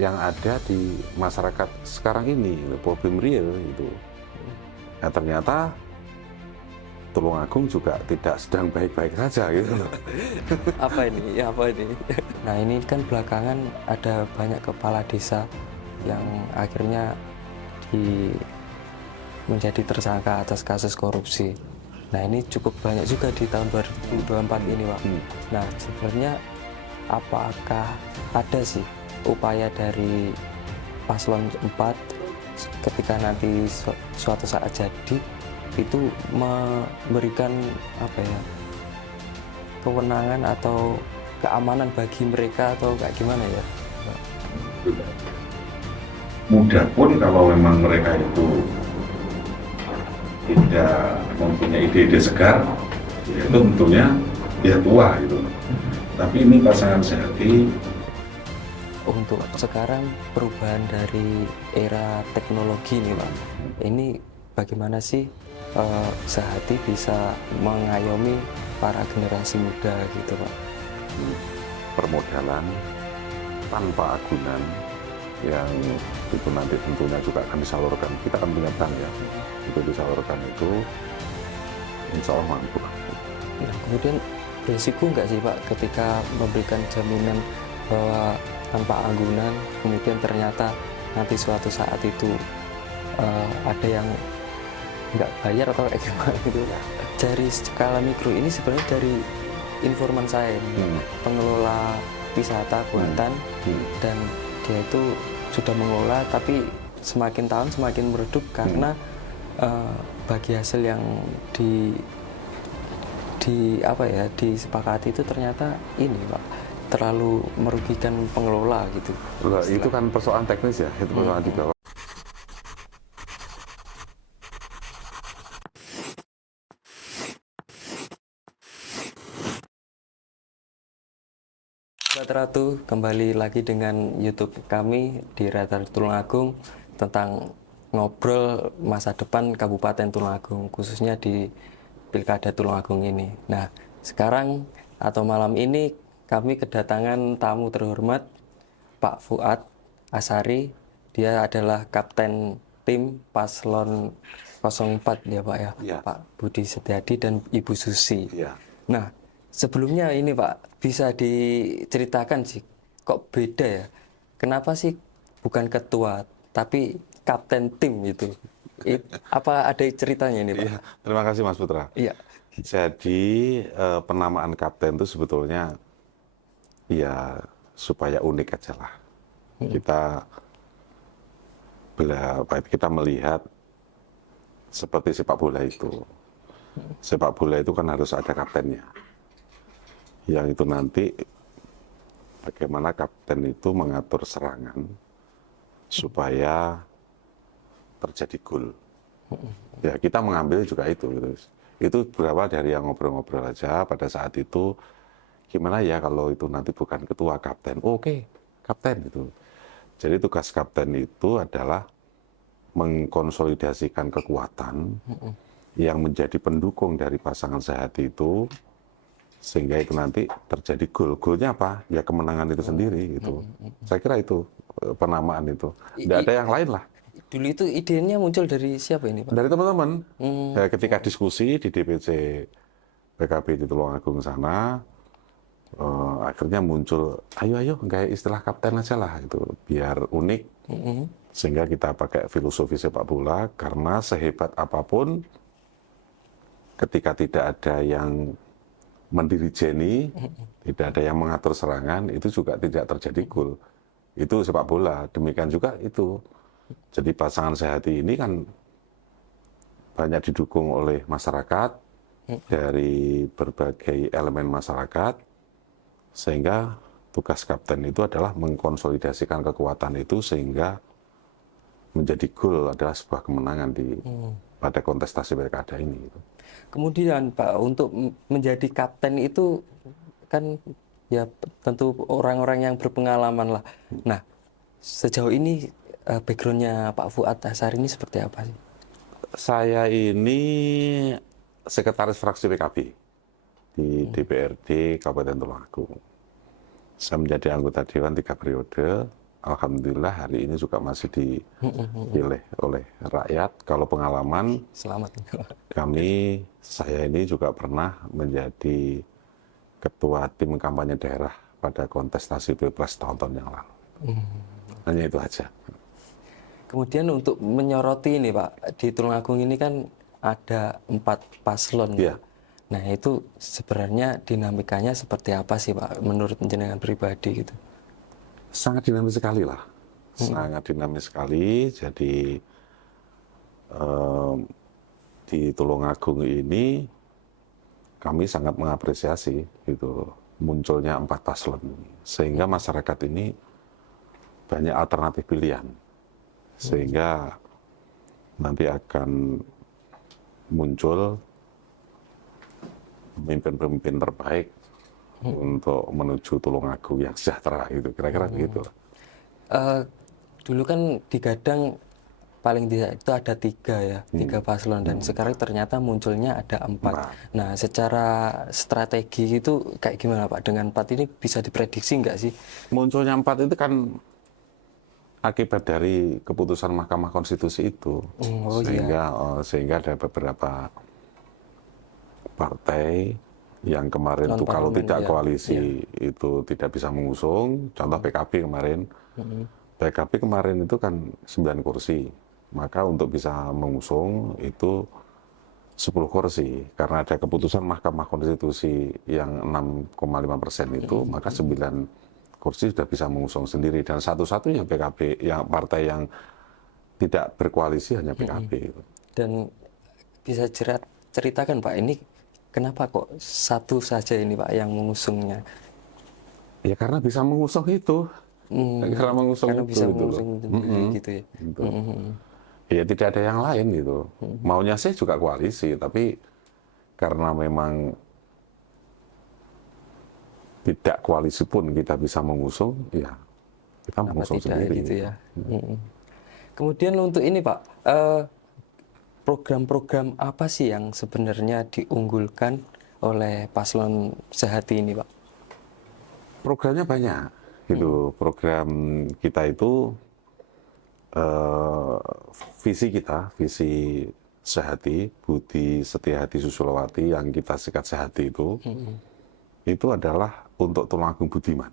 yang ada di masyarakat sekarang ini, problem real itu. Nah, ternyata Tulungagung juga tidak sedang baik-baik saja gitu loh. Apa ini? Ya apa ini? Nah ini kan belakangan ada banyak kepala desa yang akhirnya menjadi tersangka atas kasus korupsi. Nah ini cukup banyak juga di tahun 2024 ini Pak. Nah sebenarnya apakah ada sih upaya dari paslon 4 ketika nanti suatu saat jadi itu memberikan apa ya, kewenangan atau keamanan bagi mereka atau kayak gimana ya? Mudah pun kalau memang mereka itu tidak mempunyai ide-ide segar, ya itu tentunya ya tua gitu. Tapi ini pasangan sehati. Untuk sekarang perubahan dari era teknologi nih Pak, ini bagaimana sih sehati bisa mengayomi para generasi muda gitu Pak? Permodalan tanpa agunan yang itu nanti tentunya juga akan disalurkan. Kita akan punya bank ya, itu disalurkan itu insya Allah mampu. Nah, kemudian resiko nggak sih Pak ketika memberikan jaminan bahwa tanpa agunan kemudian ternyata nanti suatu saat itu ada yang nggak bayar atau kayak gimana gitu. Dari skala mikro ini sebenarnya dari informan saya pengelola wisata buatan dan dia itu sudah mengelola tapi semakin tahun semakin meredup karena bagi hasil yang apa ya disepakati itu ternyata ini Pak terlalu merugikan pengelola gitu. Loh, itu kan persoalan teknis ya, itu persoalan di bawah. Sobat Ratu, kembali lagi dengan YouTube kami di Radar Tulungagung tentang ngobrol masa depan Kabupaten Tulungagung, khususnya di Pilkada Tulungagung ini. Nah, sekarang atau malam ini kami kedatangan tamu terhormat Pak Fuad Asari. Dia adalah Kapten Tim Paslon 04 ya Pak ya, Ya. Pak Budi Setiadi dan Ibu Susi. Ya. Nah, sebelumnya ini Pak, bisa diceritakan sih, kok beda ya? Kenapa sih bukan ketua, tapi kapten tim itu? Apa ada ceritanya ini Pak? Iya, terima kasih Mas Putra. Iya. Jadi penamaan kapten itu sebetulnya ya supaya unik aja lah. Kita melihat seperti sepak bola itu. Sepak bola itu kan harus ada kaptennya. Yang itu nanti bagaimana kapten itu mengatur serangan supaya terjadi gol. Ya kita mengambil juga itu. Itu berawal dari yang ngobrol-ngobrol aja pada saat itu. Gimana ya kalau itu nanti bukan ketua kapten? Oke, kapten itu. Jadi tugas kapten itu adalah mengkonsolidasikan kekuatan yang menjadi pendukung dari pasangan sehati itu sehingga itu nanti terjadi gol. Golnya apa? Ya kemenangan itu sendiri gitu. Saya kira itu penamaan itu. Tidak ada yang lain lah. Dulu itu idenya muncul dari siapa ini Pak? Dari teman-teman. Ya, ketika diskusi di DPC PKB di Tulungagung sana, akhirnya muncul, ayo kayak istilah kapten aja lah itu, biar unik. Sehingga kita pakai filosofi sepak bola, karena sehebat apapun, ketika tidak ada yang mendirijeni, tidak ada yang mengatur serangan, itu juga tidak terjadi gol. Itu sepak bola. Demikian juga itu. Jadi pasangan sehati ini kan banyak didukung oleh masyarakat, dari berbagai elemen masyarakat, sehingga tugas kapten itu adalah mengkonsolidasikan kekuatan itu sehingga menjadi gol adalah sebuah kemenangan pada kontestasi pilkada ini. Kemudian Pak, untuk menjadi kapten itu kan ya tentu orang-orang yang berpengalaman lah. Nah, sejauh ini backgroundnya Pak Fuad Asari ini seperti apa sih? Saya ini sekretaris fraksi PKB di DPRD Kabupaten Tulungagung. Saya menjadi anggota Dewan 3 periode. alhamdulillah hari ini juga masih dipilih oleh rakyat. Kalau pengalaman, Selamat. saya ini juga pernah menjadi ketua tim kampanye daerah pada kontestasi Pilpres tahun-tahun yang lalu. Hanya itu aja. Kemudian untuk menyoroti ini Pak, di Tulungagung ini kan ada 4 paslon. Iya. Nah itu sebenarnya dinamikanya seperti apa sih Pak, menurut jenengan pribadi gitu? Sangat dinamis sekali lah. Sangat dinamis sekali. Jadi di Tulungagung ini kami sangat mengapresiasi gitu munculnya 4 paslon, sehingga masyarakat ini banyak alternatif pilihan, sehingga nanti akan muncul pemimpin-pemimpin terbaik untuk menuju Tulungagung yang sejahtera, gitu kira-kira begitu. Dulu kan digadang paling tidak itu ada 3 ya, 3 paslon, dan sekarang ternyata munculnya ada 4. Nah, secara strategi itu kayak gimana Pak? Dengan 4 ini bisa diprediksi nggak sih? Munculnya 4 itu kan akibat dari keputusan Mahkamah Konstitusi itu, sehingga ada beberapa partai yang kemarin tuh kalau tidak koalisi itu tidak bisa mengusung. Contoh PKB kemarin. PKB kemarin itu kan 9 kursi. Maka untuk bisa mengusung itu 10 kursi. Karena ada keputusan Mahkamah Konstitusi yang 6,5% itu, maka 9 kursi sudah bisa mengusung sendiri. Dan satu-satunya PKB, yang partai yang tidak berkoalisi hanya PKB. Dan bisa ceritakan Pak, ini kenapa kok satu saja ini Pak yang mengusungnya? Ya karena bisa mengusung itu. Karena mengusung karena itu. Bisa mengusung gitu ya. Gitu. Ya tidak ada yang lain gitu. Maunya sih juga koalisi, tapi karena memang tidak koalisi pun kita bisa mengusung, ya kita mengusung sendiri. Gitu ya. Kemudian untuk ini Pak, program-program apa sih yang sebenarnya diunggulkan oleh paslon Sehati ini Pak? Programnya banyak gitu. Program kita itu visi Sehati, Budi Setiahati Susulawati yang kita sikat Sehati itu adalah untuk Tulungagung Budiman.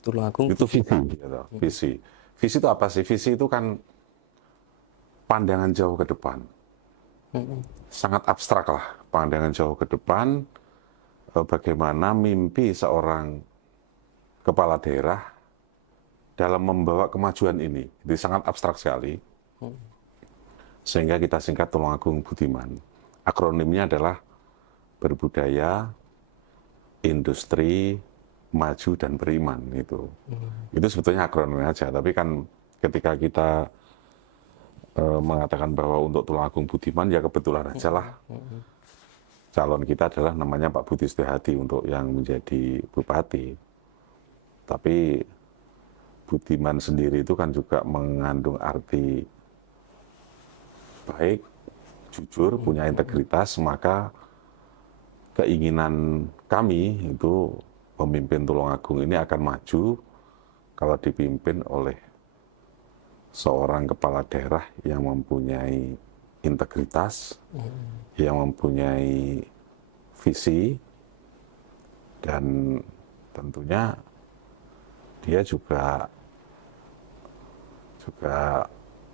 Tulungagung itu visi. Visi itu apa sih? Visi itu kan pandangan jauh ke depan. Sangat abstrak lah, pandangan jauh ke depan, bagaimana mimpi seorang kepala daerah dalam membawa kemajuan ini. Itu sangat abstrak sekali. Sehingga kita singkat Tulungagung Budiman. Akronimnya adalah berbudaya, industri, maju dan beriman itu. Itu sebetulnya akronim aja, tapi kan ketika kita mengatakan bahwa untuk Tulungagung Budiman, ya kebetulan aja lah calon kita adalah namanya Pak Budi Setiahati untuk yang menjadi bupati. Tapi Budiman sendiri itu kan juga mengandung arti baik, jujur, punya integritas, maka keinginan kami itu pemimpin Tulungagung ini akan maju kalau dipimpin oleh seorang kepala daerah yang mempunyai integritas, yang mempunyai visi, dan tentunya dia juga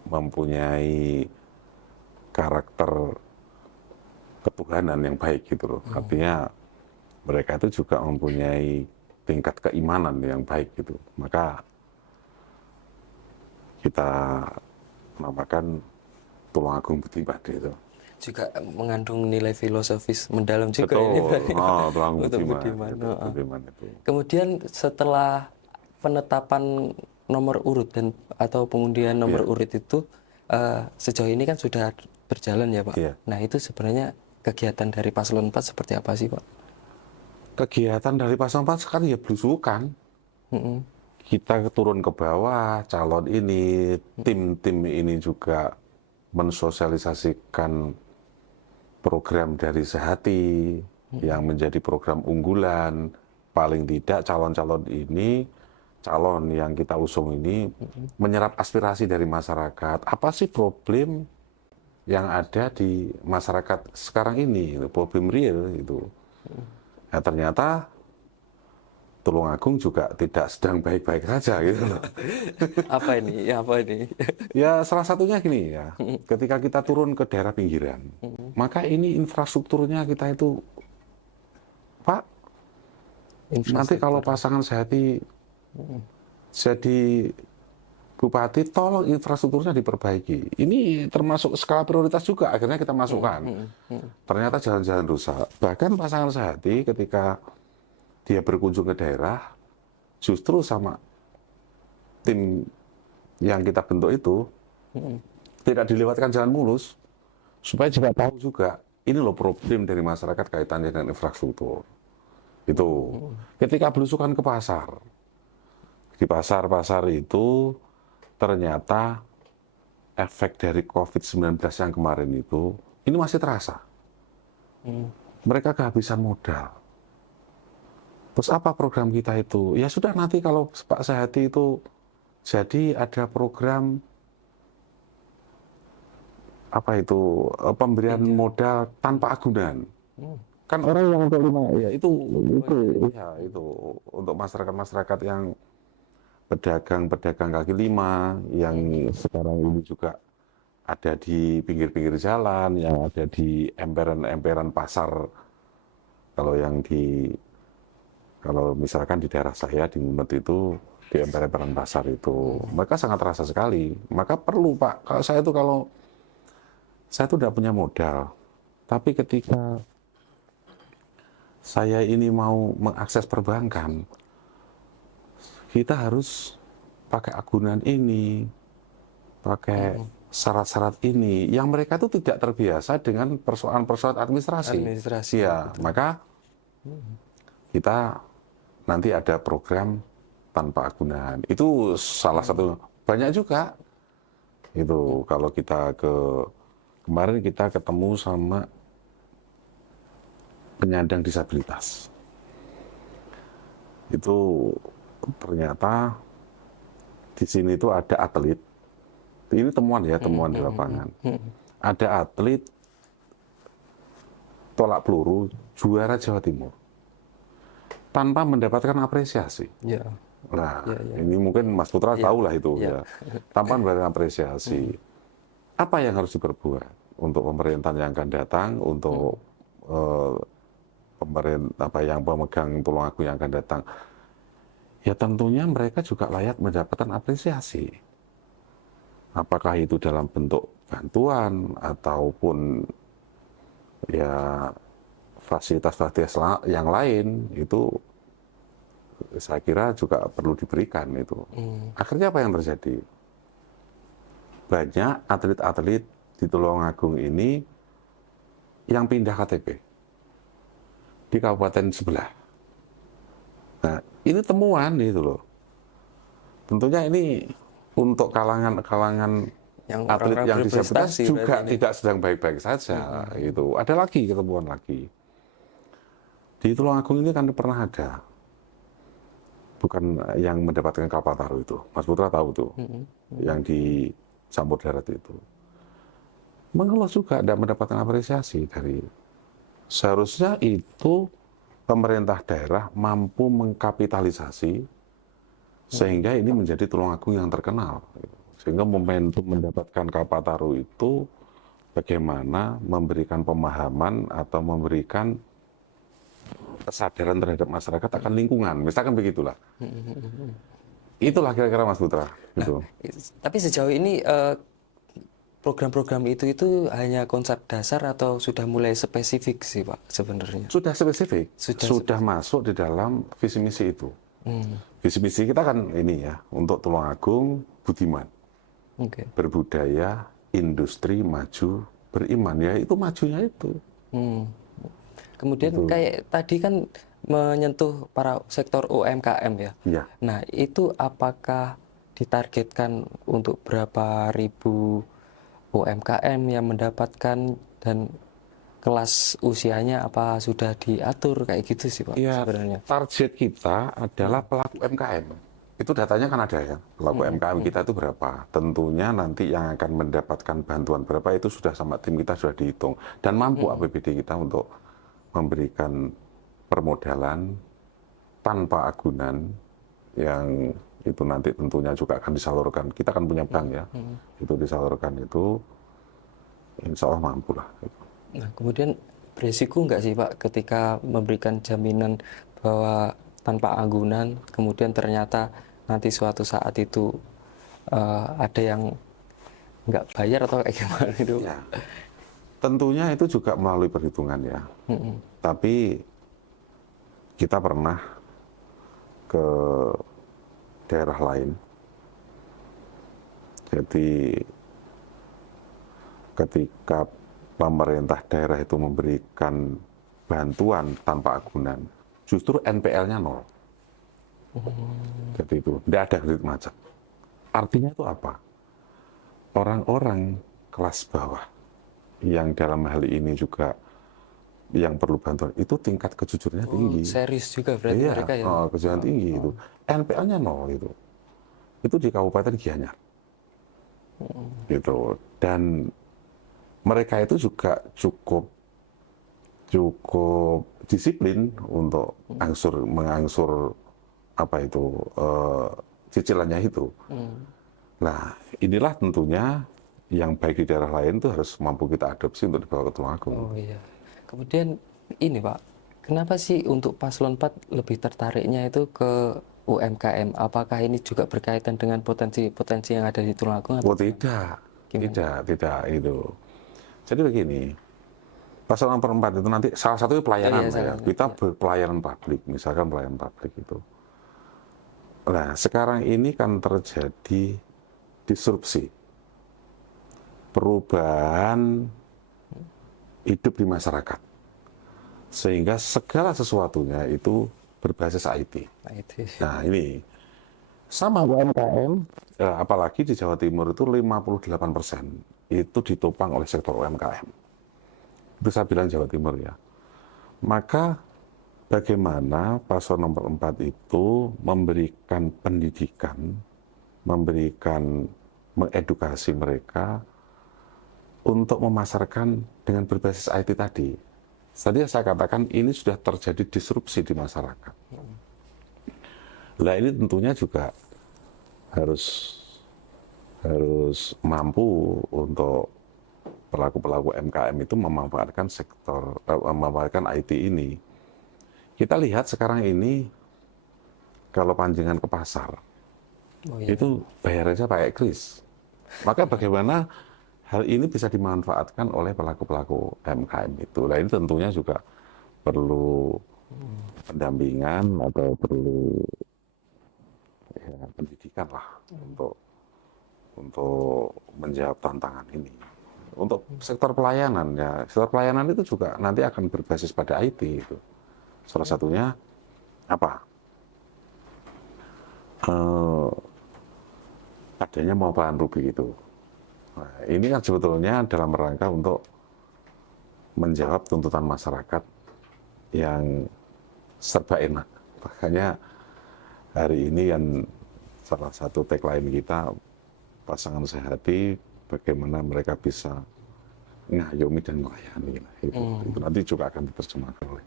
mempunyai karakter ketuhanan yang baik gitu loh. Artinya mereka itu juga mempunyai tingkat keimanan yang baik gitu. Maka kita namakan Tulungagung Budiman itu. Juga mengandung nilai filosofis mendalam juga. Betul. Ini Pak. Tulungagung Untuk Budiman. Budiman. Itu. Kemudian setelah penetapan nomor urut atau pengundian nomor urut itu sejauh ini kan sudah berjalan ya Pak. Nah itu sebenarnya kegiatan dari paslon 4 seperti apa sih Pak? Kegiatan dari paslon 4 kan ya belusukan. Kita turun ke bawah, calon ini, tim-tim ini juga mensosialisasikan program dari Sehati yang menjadi program unggulan. Paling tidak calon-calon ini calon yang kita usung ini menyerap aspirasi dari masyarakat. Apa sih problem yang ada di masyarakat sekarang ini, problem real itu. Nah, ternyata Tulungagung juga tidak sedang baik-baik saja gitu loh. Apa ini? Ya, apa ini? Ya salah satunya gini ya, ketika kita turun ke daerah pinggiran, maka ini infrastrukturnya kita itu, Pak, nanti kalau pasangan Sehati jadi bupati, tolong infrastrukturnya diperbaiki. Ini termasuk skala prioritas juga, akhirnya kita masukkan. Ternyata jalan-jalan rusak. Bahkan pasangan Sehati ketika dia berkunjung ke daerah, justru sama tim yang kita bentuk itu, tidak dilewatkan jalan mulus, supaya juga tahu juga, ini loh problem dari masyarakat kaitannya dengan infrastruktur. Itu, ketika belusukan ke pasar, di pasar-pasar itu, ternyata efek dari COVID-19 yang kemarin itu, ini masih terasa. Mereka kehabisan modal. Terus apa program kita itu? Ya sudah, nanti kalau Pak Sehati itu jadi ada program apa itu, pemberian modal tanpa agunan. Kan orang yang untuk ya itu untuk masyarakat yang pedagang kaki lima yang sekarang ini juga ada di pinggir-pinggir jalan, yang ada di emperan-emperan pasar. Kalau misalkan di daerah saya di Ngumet itu di emperan pasar itu, mereka sangat terasa sekali. Maka perlu Pak, kalau saya itu tidak punya modal, tapi ketika saya ini mau mengakses perbankan, kita harus pakai agunan ini, pakai syarat-syarat ini, yang mereka itu tidak terbiasa dengan persoalan-persoalan administrasi. Ya, maka kita nanti ada program tanpa agunan. Itu salah satu, banyak juga. Itu kalau kita kemarin kita ketemu sama penyandang disabilitas. Itu ternyata di sini itu ada atlet. Ini temuan di lapangan. Ada atlet tolak peluru juara Jawa Timur tanpa mendapatkan apresiasi. Ya. Nah, ini mungkin Mas Putra tahu lah itu ya. Tanpa mendapatkan apresiasi. Apa yang harus diperbuat untuk pemerintahan yang akan datang, untuk pemerintah yang pemegang Tulungagung yang akan datang? Ya tentunya mereka juga layak mendapatkan apresiasi. Apakah itu dalam bentuk bantuan ataupun ya fasilitas-fasilitas yang lain, itu saya kira juga perlu diberikan itu. Akhirnya apa yang terjadi? Banyak atlet-atlet di Tulungagung ini yang pindah KTP di kabupaten sebelah. Nah, ini temuan itu loh. Tentunya ini untuk kalangan Yang atlet yang disabilitas juga ini tidak sedang baik-baik saja. Itu ada lagi ketemuan lagi. Di Tulungagung ini kan pernah ada, bukan yang mendapatkan Kalpataru itu, Mas Putra tahu tuh, yang di Campur Darat itu. Mengeluh juga tidak mendapatkan apresiasi dari. Seharusnya itu pemerintah daerah mampu mengkapitalisasi sehingga ini menjadi Tulungagung yang terkenal. Sehingga momentum mendapatkan Kalpataru itu bagaimana memberikan pemahaman atau memberikan kesadaran terhadap masyarakat akan lingkungan, misalkan begitulah. Itulah kira-kira Mas Putra. Gitu. Tapi sejauh ini program-program itu hanya konsep dasar atau sudah mulai spesifik sih Pak sebenarnya? Sudah spesifik, sudah masuk di dalam visi misi itu. Visi misi kita kan ini ya, untuk Tulungagung budiman, berbudaya, industri, maju, beriman, ya itu majunya itu. Kemudian kayak tadi kan menyentuh para sektor UMKM ya. Nah itu apakah ditargetkan untuk berapa ribu UMKM yang mendapatkan dan kelas usianya apa sudah diatur kayak gitu sih Pak? Ya, sebenarnya. target kita adalah pelaku UMKM. itu datanya kan ada ya, pelaku UMKM kita itu berapa. Tentunya nanti yang akan mendapatkan bantuan berapa itu sudah sama tim kita sudah dihitung. Dan mampu APBD kita untuk memberikan permodalan tanpa agunan yang itu nanti tentunya juga akan disalurkan. Kita kan punya bank ya, itu disalurkan itu insya Allah mampu lah. Nah, kemudian beresiko nggak sih Pak ketika memberikan jaminan bahwa tanpa agunan, kemudian ternyata nanti suatu saat itu ada yang nggak bayar atau kayak gimana itu? Ya, tentunya itu juga melalui perhitungan ya. Tapi kita pernah ke daerah lain. Jadi ketika pemerintah daerah itu memberikan bantuan tanpa agunan, justru NPL-nya nol. Jadi itu tidak ada kredit macet. Artinya itu apa? Orang-orang kelas bawah yang dalam hal ini juga yang perlu bantuan itu tingkat kejujurannya tinggi. Serius juga berarti Iya, mereka ya? kejujuran tinggi itu. NPL-nya nol itu. Itu di Kabupaten Gianyar. Gitu. Dan mereka itu juga cukup disiplin untuk mengangsur apa itu cicilannya itu. Nah, inilah tentunya yang baik di daerah lain itu harus mampu kita adopsi untuk dibawa ke Tulungagung. Oh iya. Kemudian ini Pak, kenapa sih untuk paslon 4 lebih tertariknya itu ke UMKM? Apakah ini juga berkaitan dengan potensi-potensi yang ada di Tulungagung? Oh tidak, tidak itu. Jadi begini, paslon nomor 4 itu nanti salah satu pelayanan ya. Kita berpelayanan publik, misalkan pelayanan publik itu. Nah, sekarang ini kan terjadi disrupsi, perubahan hidup di masyarakat, sehingga segala sesuatunya itu berbasis IT. Nah ini sama UMKM, apalagi di Jawa Timur itu 58% itu ditopang oleh sektor UMKM. Itu saya bilang Jawa Timur ya. Maka bagaimana paslon nomor 4 itu memberikan pendidikan, mengedukasi mereka untuk memasarkan dengan berbasis IT tadi. Tadi saya katakan ini sudah terjadi disrupsi di masyarakat. Nah ini tentunya juga harus mampu untuk pelaku-pelaku UMKM itu memanfaatkan IT ini. Kita lihat sekarang ini kalau pancingan ke pasar, itu bayarnya pakai kris. Maka bagaimana hal ini bisa dimanfaatkan oleh pelaku-pelaku UMKM itu. Nah ini tentunya juga perlu pendampingan atau perlu pendidikan lah untuk menjawab tantangan ini. Untuk sektor pelayanan ya, sektor pelayanan itu juga nanti akan berbasis pada IT itu. Salah satunya apa? Adanya pengumpulan Ruby itu. Nah, ini kan sebetulnya dalam rangka untuk menjawab tuntutan masyarakat yang serba enak. Makanya hari ini kan salah satu tagline kita, pasangan sehati, bagaimana mereka bisa ngayomi dan melayani. Itu nanti juga akan diterjemahkan oleh.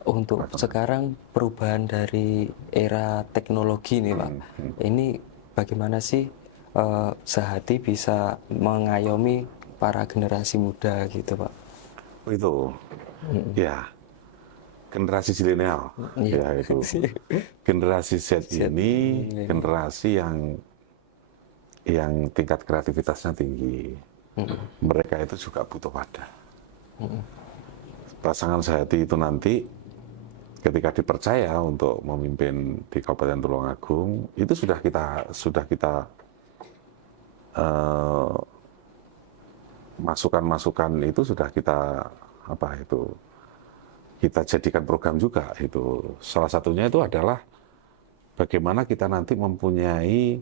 Untuk sekarang perubahan dari era teknologi nih Pak, ini bagaimana sih sehati bisa mengayomi para generasi muda gitu Pak? Itu, ya generasi zilenial, ya itu. Generasi Z ini generasi yang tingkat kreativitasnya tinggi. Mereka itu juga butuh wadah. Pasangan sehati itu nanti ketika dipercaya untuk memimpin di Kabupaten Tulungagung, itu sudah kita masukan-masukan itu sudah kita kita jadikan program juga itu. Salah satunya itu adalah bagaimana kita nanti mempunyai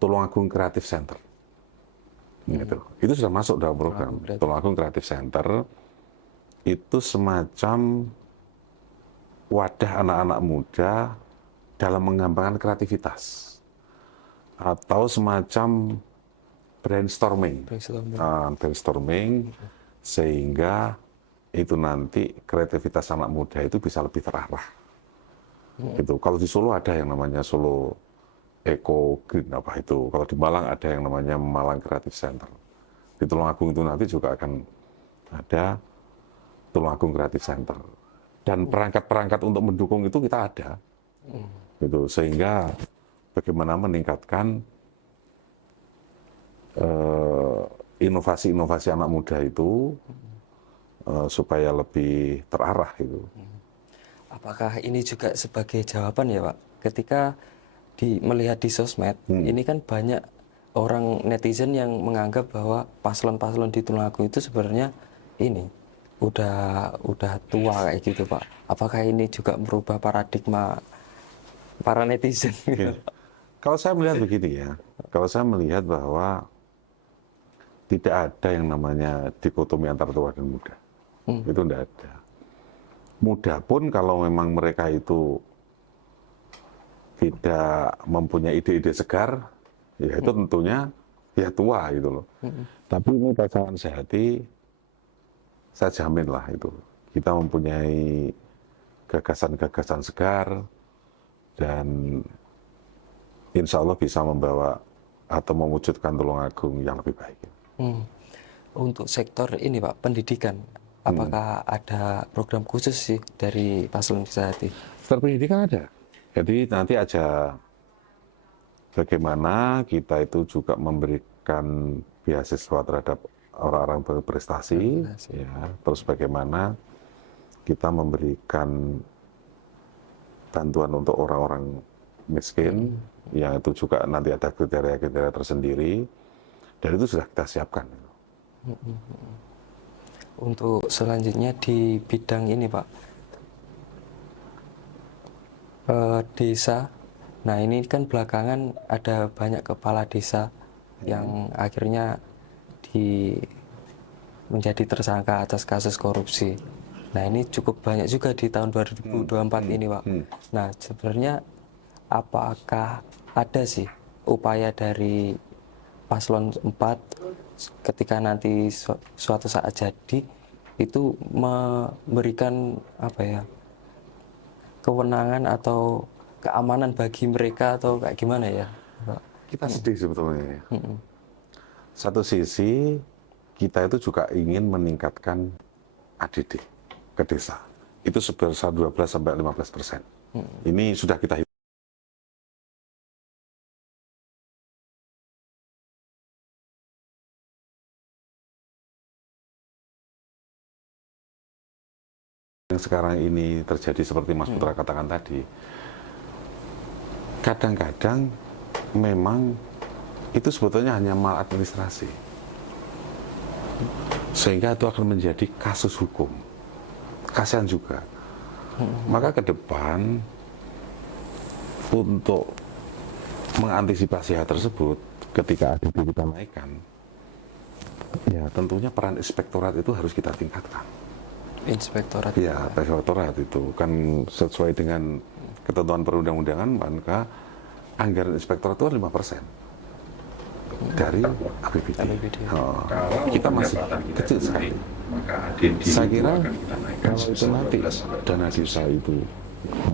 Tulungagung Creative Center. Gitu. Itu sudah masuk dalam program. Tulungagung Creative Center itu semacam wadah anak-anak muda dalam mengembangkan kreativitas atau semacam brainstorming, brainstorming sehingga itu nanti kreativitas anak muda itu bisa lebih terarah. Gitu. Kalau di Solo ada yang namanya Solo Eco Green apa itu. Kalau di Malang ada yang namanya Malang Creative Center. Di Tulungagung itu nanti juga akan ada Tulungagung Creative Center. Dan perangkat-perangkat untuk mendukung itu kita ada. Gitu. Sehingga bagaimana meningkatkan inovasi-inovasi anak muda itu supaya lebih terarah gitu. Apakah ini juga sebagai jawaban ya Pak? Ketika melihat di sosmed, ini kan banyak orang netizen yang menganggap bahwa paslon-paslon di Tulungagung itu sebenarnya ini udah tua kayak gitu Pak. Apakah ini juga merubah paradigma para netizen? Ya. Kalau saya melihat begini ya, kalau saya melihat bahwa tidak ada yang namanya dikotomi antara tua dan muda. Itu tidak ada. Muda pun kalau memang mereka itu tidak mempunyai ide-ide segar, ya itu tentunya ya tua gitu loh. Tapi ini pasangan sehati, saya jamin lah itu. Kita mempunyai gagasan-gagasan segar dan insya Allah bisa membawa atau mewujudkan Tulungagung yang lebih baik. Untuk sektor ini Pak, pendidikan, apakah ada program khusus sih dari paslon sehati? Sektor pendidikan ada. Jadi nanti aja bagaimana kita itu juga memberikan beasiswa terhadap orang-orang berprestasi, ya. Terus bagaimana kita memberikan bantuan untuk orang-orang miskin, yang itu juga nanti ada kriteria-kriteria tersendiri, dan itu sudah kita siapkan. Untuk selanjutnya di bidang ini Pak, desa. Nah ini kan belakangan ada banyak kepala desa yang akhirnya menjadi tersangka atas kasus korupsi. Nah ini cukup banyak juga di tahun 2024 ini Pak. Nah sebenarnya apakah ada sih upaya dari paslon 4 ketika nanti suatu saat jadi itu memberikan apa ya, kewenangan atau keamanan bagi mereka atau kayak gimana ya Pak? Kita sedih sebetulnya. Satu sisi kita itu juga ingin meningkatkan ADD ke desa. Itu sebesar 12-15%. Ini sudah kita hitung. Yang sekarang ini terjadi seperti Mas Putra katakan tadi, kadang-kadang memang itu sebetulnya hanya maladministrasi, sehingga itu akan menjadi kasus hukum. Kasihan juga. Maka ke depan untuk mengantisipasi hal tersebut, ketika ADD kita naikkan, ya tentunya peran inspektorat itu harus kita tingkatkan. Inspektorat. Ya, inspektorat itu kan sesuai dengan ketentuan perundang-undangan, maka anggaran inspektorat itu 5% dari APBD. Kita masih kecil sekali. Saya kira kalau itu nanti dana desa itu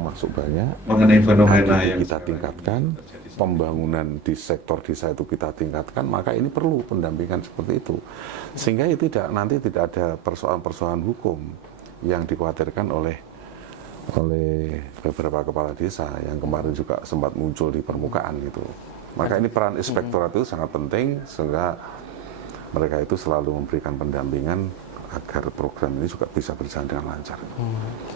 masuk banyak, mengenai fenomena yang kita tingkatkan, pembangunan di sektor desa itu kita tingkatkan, maka ini perlu pendampingan seperti itu. Sehingga itu nanti tidak ada persoalan-persoalan hukum yang dikhawatirkan oleh beberapa kepala desa yang kemarin juga sempat muncul di permukaan gitu. Maka ini peran inspektorat itu sangat penting, sehingga mereka itu selalu memberikan pendampingan agar program ini juga bisa berjalan dengan lancar.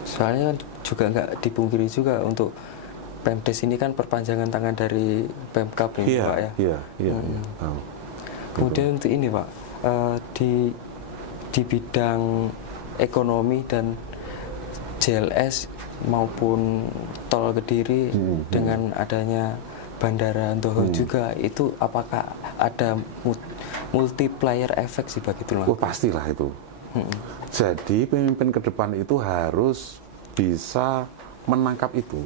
Soalnya kan juga nggak dipungkiri juga untuk Pemdes ini kan perpanjangan tangan dari Pemkab nih Pak ya. Iya. Kemudian untuk ini Pak, di bidang ekonomi dan JLS maupun tol Kediri dengan adanya Bandara Andoho juga, itu apakah ada multiplier efek sih bagi Tulungagung? Oh pastilah itu. Jadi pemimpin ke depan itu harus bisa menangkap itu.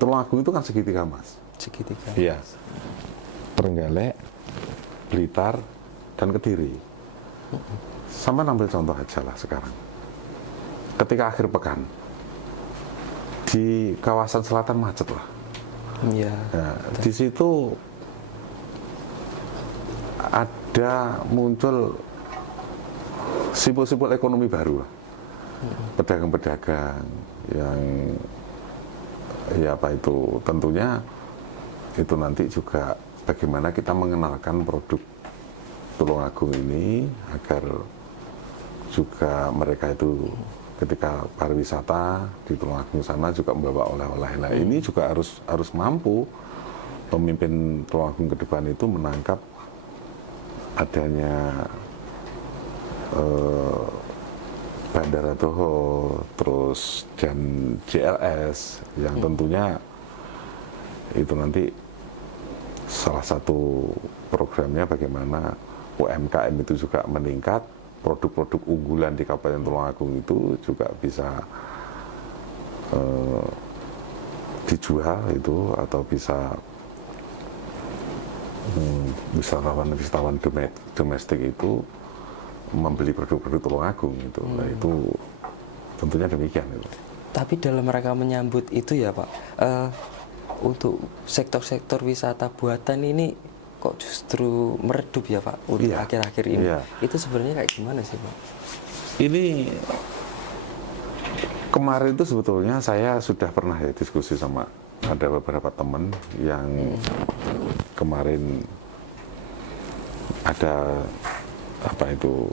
Tulungagung itu kan segitiga, Mas. Segitiga. Iya. Trenggalek, Blitar, dan Kediri. Sampai ambil contoh aja lah sekarang. Ketika akhir pekan, di kawasan selatan macet lah. Iya. Nah, di situ ada muncul simpul-simpul ekonomi baru lah. Pedagang-pedagang yang ya apa itu tentunya itu nanti juga bagaimana kita mengenalkan produk Tulungagung ini agar juga mereka itu ketika pariwisata di Tulungagung sana juga membawa oleh-oleh. Nah ini juga harus mampu pemimpin Tulungagung ke depan itu menangkap adanya Bandara Toho, terus dan JLS yang tentunya itu nanti salah satu programnya bagaimana UMKM itu juga meningkat, produk-produk unggulan di Kabupaten Tulungagung itu juga bisa dijual itu atau bisa wisatawan domestik itu membeli produk-produk Tulungagung itu. Nah, itu tentunya demikian itu. Tapi dalam rangka menyambut itu ya Pak, untuk sektor-sektor wisata buatan ini kok justru meredup ya Pak untuk Iya. akhir-akhir ini. Iya. Itu sebenarnya kayak gimana sih Pak? Ini kemarin itu sebetulnya saya sudah pernah ya diskusi sama ada beberapa teman yang kemarin ada apa itu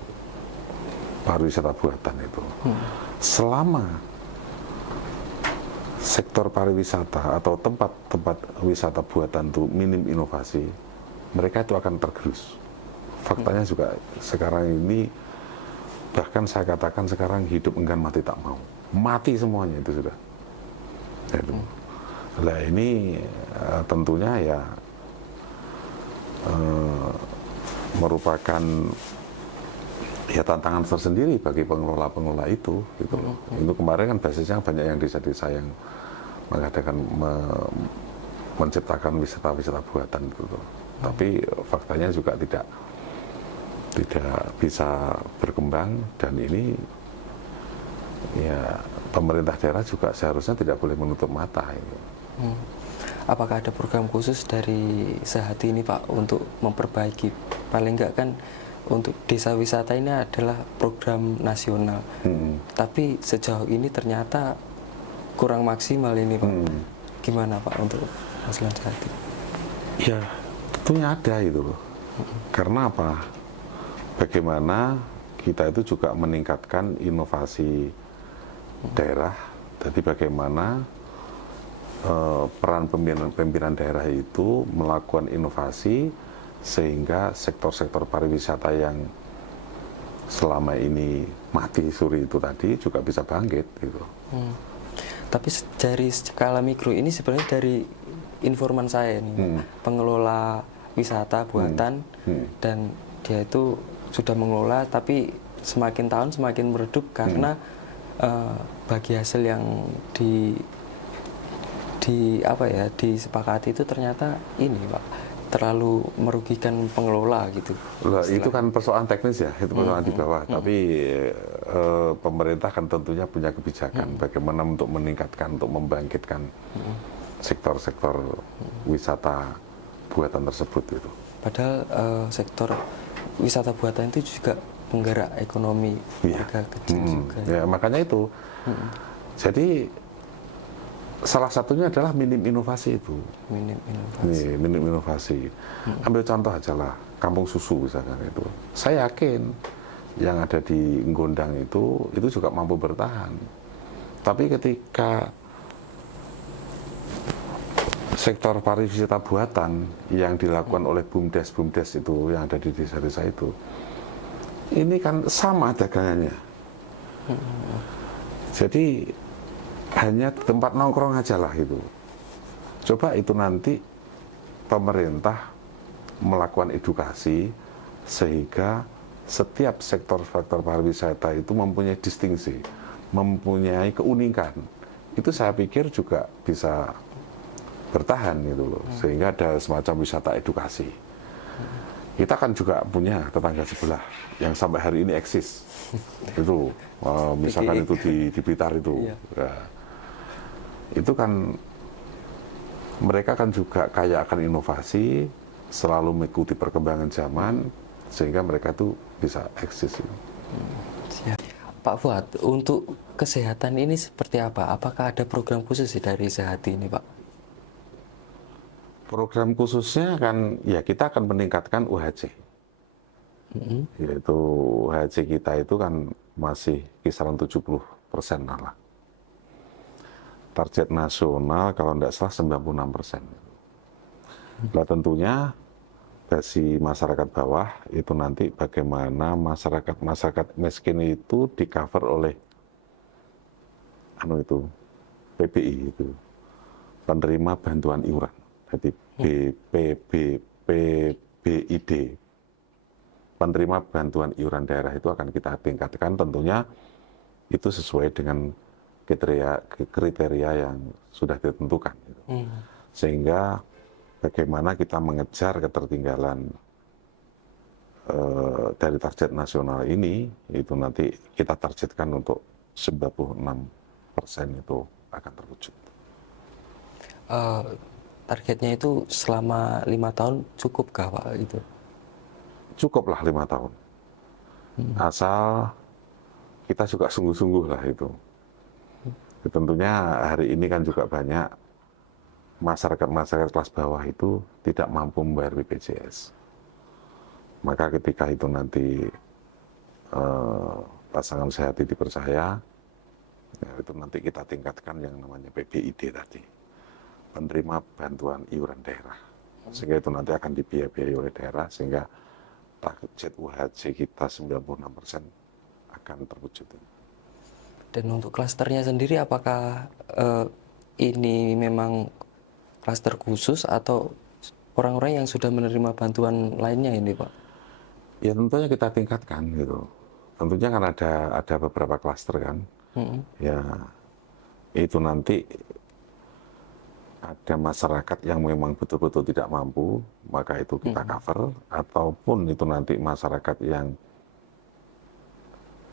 pariwisata buatan itu. Selama sektor pariwisata atau tempat-tempat wisata buatan itu minim inovasi, mereka itu akan tergerus. Faktanya juga sekarang ini bahkan saya katakan sekarang hidup enggan mati tak mau, mati semuanya itu sudah. Itu. Nah ini tentunya ya merupakan ya tantangan tersendiri bagi pengelola-pengelola itu gitu loh. Itu kemarin kan basisnya banyak yang desa-desa yang mengadakan menciptakan wisata-wisata buatan gitu loh. Tapi faktanya juga tidak bisa berkembang dan ini ya pemerintah daerah juga seharusnya tidak boleh menutup mata ini. Apakah ada program khusus dari Sehati ini Pak untuk memperbaiki, paling enggak kan untuk desa wisata ini adalah program nasional, tapi sejauh ini ternyata kurang maksimal ini Pak. Gimana Pak untuk masalah Sehati? Ya tentunya ada itu loh. Karena apa? Bagaimana kita itu juga meningkatkan inovasi daerah. Jadi bagaimana peran pimpinan daerah itu melakukan inovasi sehingga sektor-sektor pariwisata yang selama ini mati suri itu tadi juga bisa bangkit gitu. Tapi dari skala mikro ini sebenarnya dari informan saya nih, pengelola wisata buatan dan dia itu sudah mengelola tapi semakin tahun semakin meredup karena bagi hasil yang disepakati itu ternyata ini Pak terlalu merugikan pengelola gitu. Loh, itu kan persoalan teknis ya, itu persoalan di bawah. Tapi pemerintah kan tentunya punya kebijakan bagaimana untuk meningkatkan, untuk membangkitkan sektor-sektor wisata buatan tersebut itu. Padahal sektor wisata buatan itu juga penggerak ekonomi warga kecil juga. Ya, makanya itu. Jadi salah satunya adalah minim inovasi itu. Minim inovasi. Minim inovasi. Ambil contoh aja lah, kampung susu misalkan itu. Saya yakin yang ada di Gondang itu juga mampu bertahan. Tapi ketika sektor pariwisata buatan yang dilakukan oleh BUMDes itu yang ada di desa-desa itu, ini kan sama dagangannya. Jadi hanya tempat nongkrong aja lah itu. Coba itu nanti pemerintah melakukan edukasi sehingga setiap sektor-sektor pariwisata itu mempunyai distingsi, mempunyai keunikan. Itu saya pikir juga bisa bertahan gitu loh. Sehingga ada semacam wisata edukasi. Kita kan juga punya tetangga sebelah yang sampai hari ini eksis. Itu misalkan itu di Blitar itu. Iya. Ya, itu kan mereka kan juga kaya akan inovasi, selalu mengikuti perkembangan zaman, sehingga mereka tuh bisa eksis. Siap. Pak Fuad, untuk kesehatan ini seperti apa? Apakah ada program khusus dari Sehati ini, Pak? Program khususnya kan, ya kita akan meningkatkan UHC. Yaitu UHC kita itu kan masih kisaran 70% lah. Target nasional kalau tidak salah 96%. Nah tentunya bagi masyarakat bawah itu nanti bagaimana masyarakat miskin itu di cover oleh PBI itu, penerima bantuan iuran, jadi PBID, penerima bantuan iuran daerah itu akan kita tingkatkan, tentunya itu sesuai dengan kriteria yang sudah ditentukan, sehingga bagaimana kita mengejar ketertinggalan dari target nasional ini, itu nanti kita targetkan untuk 96% itu akan terwujud. Targetnya itu selama 5 tahun cukupkah, Pak? Itu Cukuplah 5 tahun. Asal kita juga sungguh-sungguh lah itu. Tentunya hari ini kan juga banyak masyarakat kelas bawah itu tidak mampu membayar BPJS. Maka ketika itu nanti pasangan Sehati dipercaya, ya itu nanti kita tingkatkan yang namanya PBID tadi, penerima bantuan iuran daerah. Sehingga itu nanti akan dibiayai oleh daerah, sehingga target UHC kita 96% akan terwujud. Dan untuk klasternya sendiri, apakah ini memang klaster khusus atau orang-orang yang sudah menerima bantuan lainnya ini, Pak? Ya tentunya kita tingkatkan gitu. Tentunya kan ada beberapa klaster kan. Ya itu nanti ada masyarakat yang memang betul-betul tidak mampu, maka itu kita cover, ataupun itu nanti masyarakat yang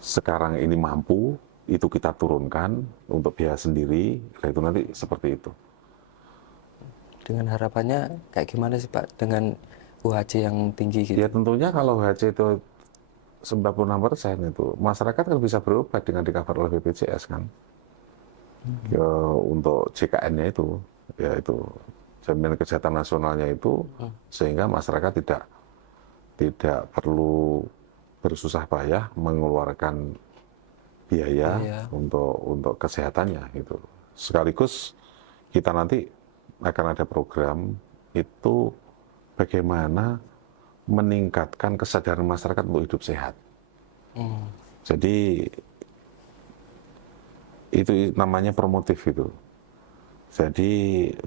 sekarang ini mampu, itu kita turunkan untuk biaya sendiri, itu nanti seperti itu. Dengan harapannya kayak gimana sih, Pak, dengan UHC yang tinggi gitu? Ya tentunya kalau UHC itu 96% itu, masyarakat kan bisa berobat dengan di cover oleh BPJS kan. Ya, untuk JKN-nya itu, ya itu jaminan kesehatan nasionalnya itu, sehingga masyarakat tidak perlu bersusah payah mengeluarkan biaya untuk kesehatannya gitu. Sekaligus kita nanti akan ada program itu bagaimana meningkatkan kesadaran masyarakat untuk hidup sehat. Jadi itu namanya promotif itu. Jadi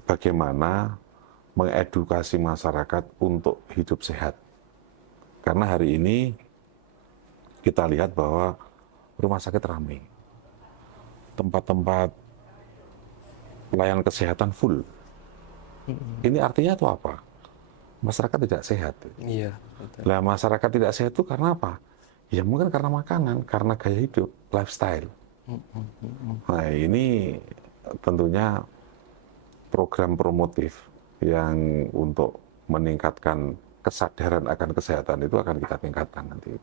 bagaimana mengedukasi masyarakat untuk hidup sehat. Karena hari ini kita lihat bahwa rumah sakit ramai, tempat-tempat pelayanan kesehatan full. Ini artinya itu apa? Masyarakat tidak sehat. Iya, betul. Nah, masyarakat tidak sehat itu karena apa? Ya mungkin karena makanan, karena gaya hidup, lifestyle. Nah ini tentunya program promotif yang untuk meningkatkan kesadaran akan kesehatan itu akan kita tingkatkan nanti.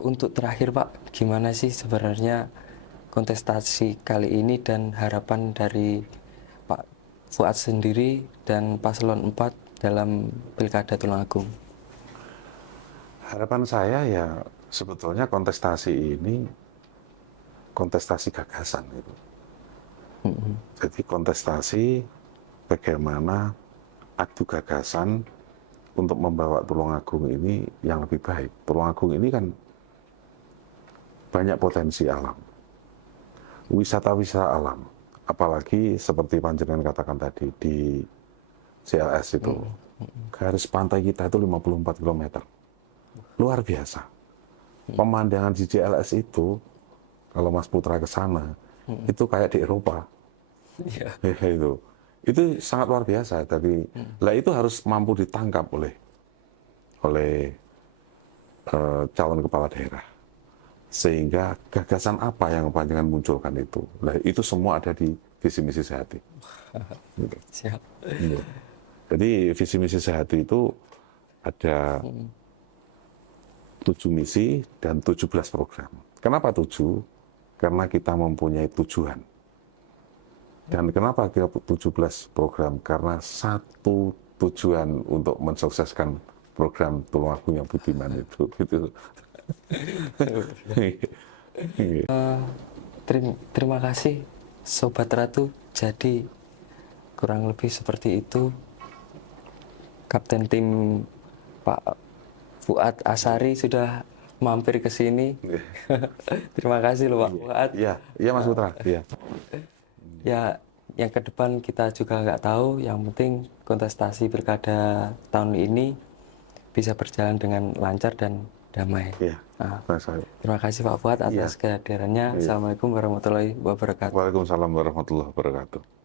Untuk terakhir, Pak, gimana sih sebenarnya kontestasi kali ini dan harapan dari Pak Fuad sendiri dan Paslon 4 dalam Pilkada Tulungagung? Harapan saya ya sebetulnya kontestasi ini kontestasi gagasan gitu. Jadi kontestasi bagaimana adu gagasan untuk membawa Tulungagung ini yang lebih baik. Tulungagung ini kan banyak potensi alam, wisata-wisata alam, apalagi seperti panjenengan katakan tadi di CLS itu, garis pantai kita itu 54 km, luar biasa. Pemandangan di CLS itu, kalau Mas Putra ke sana, itu kayak di Eropa. Iya. Itu Itu sangat luar biasa. Tapi lah itu harus mampu ditangkap oleh calon kepala daerah. Sehingga gagasan apa yang panjenengan munculkan itu, lah itu semua ada di visi misi Sehati. Gitu. Siap. Iya. Jadi visi misi Sehati itu ada 7 misi dan 17 program. Kenapa 7? Karena kita mempunyai tujuan. Dan kenapa kita 17 program? Karena satu tujuan untuk mensukseskan program Tulung Agung yang Budiman itu. Gitu. Terima kasih Sobat Ratu. Jadi kurang lebih seperti itu Kapten tim Pak Fuad Asari sudah mampir ke sini. Terima kasih loh Pak Fuad. Iya Mas Putra. Iya. Ya, yang ke depan kita juga nggak tahu. Yang penting kontestasi pilkada tahun ini bisa berjalan dengan lancar dan damai. Iya. Terima kasih Pak Fuad atas kehadirannya. Assalamualaikum warahmatullahi wabarakatuh. Waalaikumsalam warahmatullahi wabarakatuh.